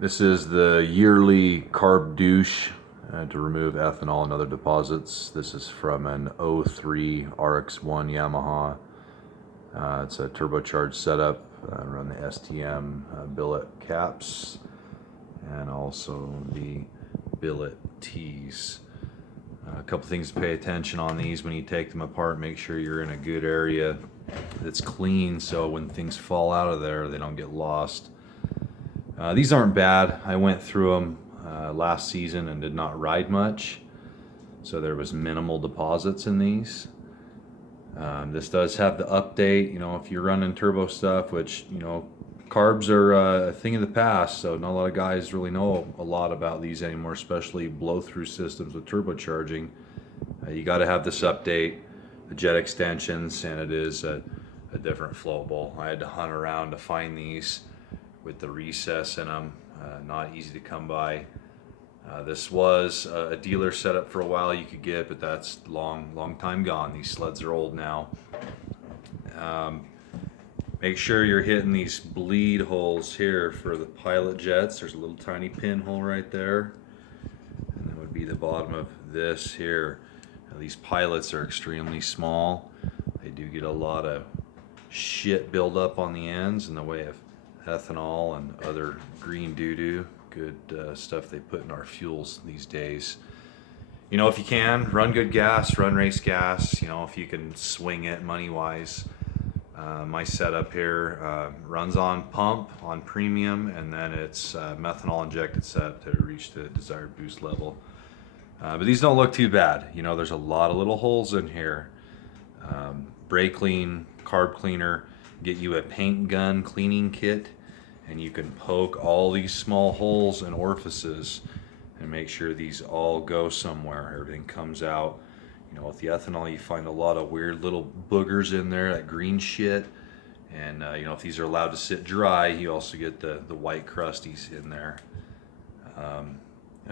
This is the yearly carb douche to remove ethanol and other deposits. This is from an '03 rx1 Yamaha. It's a turbocharged setup. Run the STM billet caps and also the billet tees. A couple things to pay attention on these when you take them apart. Make sure you're in a good area that's clean, so when things fall out of there, they don't get lost. These aren't bad. I went through them last season and did not ride much, so there was minimal deposits in these. This does have the update, if you're running turbo stuff, which, carbs are a thing of the past, so not a lot of guys really know a lot about these anymore, especially blow-through systems with turbocharging. You got to have this update, the jet extensions, and it is a different flow bowl. I had to hunt around to find these with the recess in them. Not easy to come by. This was a dealer setup for a while you could get, but that's long time gone. These sleds are old now. Make sure you're hitting these bleed holes here for the pilot jets. There's a little tiny pinhole right there, and that would be the bottom of this here. Now, these pilots are extremely small. They do get a lot of shit build up on the ends in the way of ethanol and other green doo-doo. Good stuff they put in our fuels these days. If you can, run good gas, run race gas, if you can swing it money-wise. My setup here runs on pump, on premium, and then it's methanol injected setup to reach the desired boost level. But these don't look too bad. There's a lot of little holes in here. Brake clean, carb cleaner, get you a paint gun cleaning kit, and you can poke all these small holes and orifices and make sure these all go somewhere. Everything comes out. With the ethanol, you find a lot of weird little boogers in there, that green shit. And if these are allowed to sit dry, you also get the white crusties in there.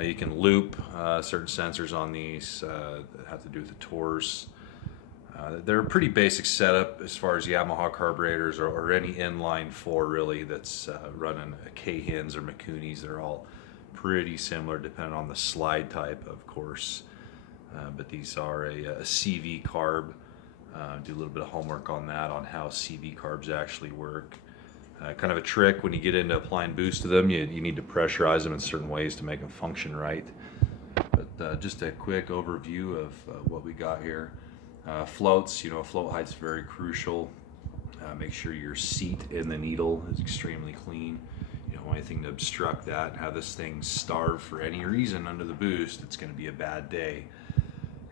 You can loop certain sensors on these that have to do with the Tors. They're a pretty basic setup as far as Yamaha carburetors or any inline 4 really that's running Kahins or Mikunis. They're all pretty similar depending on the slide type, of course. But these are a CV carb. Do a little bit of homework on that, on how CV carbs actually work. Kind of a trick when you get into applying boost to them, you need to pressurize them in certain ways to make them function right. But just a quick overview of what we got here. Floats, float height's very crucial. Make sure your seat in the needle is extremely clean. You don't want anything to obstruct that and have this thing starve for any reason under the boost. It's going to be a bad day.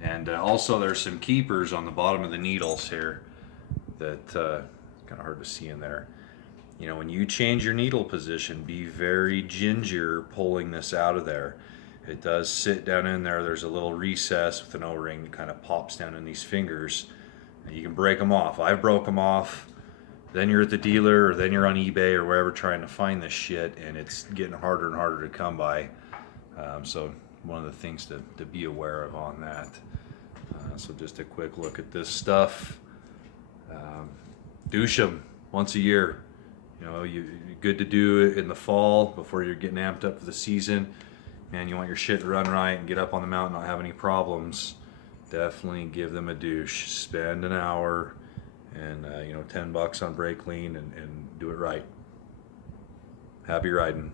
And also there's some keepers on the bottom of the needles here that kind of hard to see in there. When you change your needle position, be very ginger pulling this out of there. It does sit down in there. There's a little recess with an O-ring that kind of pops down in these fingers. And you can break them off. I broke them off. Then you're at the dealer, or then you're on eBay or wherever trying to find this shit, and it's getting harder and harder to come by. So one of the things to be aware of on that. So just a quick look at this stuff. Douche them once a year. Good to do it in the fall before you're getting amped up for the season. Man, you want your shit to run right and get up on the mountain and not have any problems. Definitely give them a douche. Spend an hour and $10 on brake clean and do it right. Happy riding.